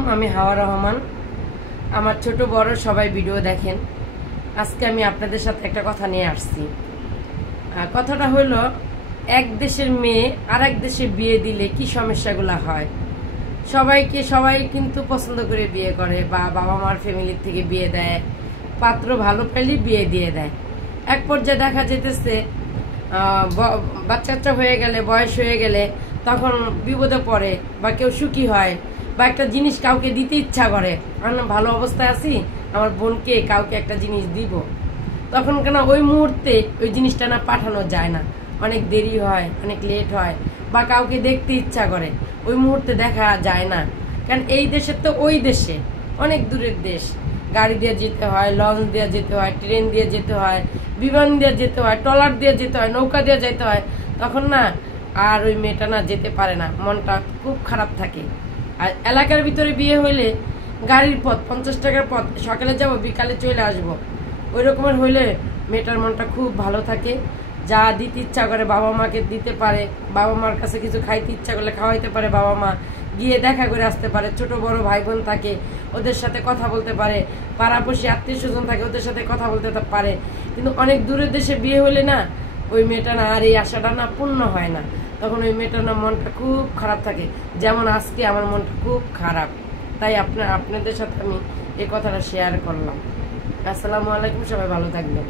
আলাইকুম, আমি হাওয়া রহমান। আমার ছোট বড় সবাই ভিডিও দেখেন। আজকে আমি আপনাদের সাথে একটা কথা নিয়ে আসছি। কথাটা হলো, এক দেশের মেয়ে আর এক দেশে বিয়ে দিলে কি সমস্যাগুলো হয়। সবাই কিন্তু পছন্দ করে বিয়ে করে, বা বাবা মার ফ্যামিলির থেকে বিয়ে দেয়, পাত্র ভালো পেলেই বিয়ে দিয়ে দেয়। এক পর্যায়ে দেখা যেতেছে বাচ্চা হয়ে গেলে, বয়স হয়ে গেলে তখন বিপদে পড়ে, বা কেউ সুখী হয়, বা একটা জিনিস কাউকে দিতে ইচ্ছা করে। আমরা ভালো অবস্থায় আছি, আমার বোনকে কাউকে একটা জিনিস দিব, তখন কেন ওই মুহূর্তে ওই জিনিসটা না পাঠানো যায় না, অনেক দেরি হয়, অনেক লেট হয়, বা কাউকে দেখতে ইচ্ছা করে, ওই মুহূর্তে দেখা যায় না। কারণ এই দেশের তো ওই দেশে অনেক দূরের দেশ, গাড়ি দিয়ে যেতে হয়, লঞ্চ দিয়ে যেতে হয়, ট্রেন দিয়ে যেতে হয়, বিমান দিয়ে যেতে হয়, ট্রলার দিয়ে যেতে হয়, নৌকা দিয়ে যেতে হয়। তখন না আর ওই মেয়েটা না যেতে পারে না, মনটা খুব খারাপ থাকে। আর এলাকার ভিতরে বিয়ে হইলে গাড়ির পথ, 50 টাকার পথ, সকালে যাব বিকালে চলে আসবো, ওই রকমের হইলে মেয়েটার মনটা খুব ভালো থাকে। যা দিতে ইচ্ছা করে বাবা মাকে দিতে পারে, বাবা মার কাছে কিছু খাইতে ইচ্ছা করলে খাওয়াইতে পারে, বাবা মা গিয়ে দেখা করে আসতে পারে, ছোট বড় ভাই বোন থাকে ওদের সাথে কথা বলতে পারে, পাড়াপড়শি আত্মীয় স্বজন থাকে ওদের সাথে কথা বলতে পারে। কিন্তু অনেক দূরের দেশে বিয়ে হলে না ওই মেয়েটা না আর এই আশাটা না পূর্ণ হয় না, তখন ওই মেয়েটার না মনটা খুব খারাপ থাকে। যেমন আজকে আমার মনটা খুব খারাপ, তাই আপনাদের সাথে আমি এই কথাটা শেয়ার করলাম। আসসালামু আলাইকুম, সবাই ভালো থাকবেন।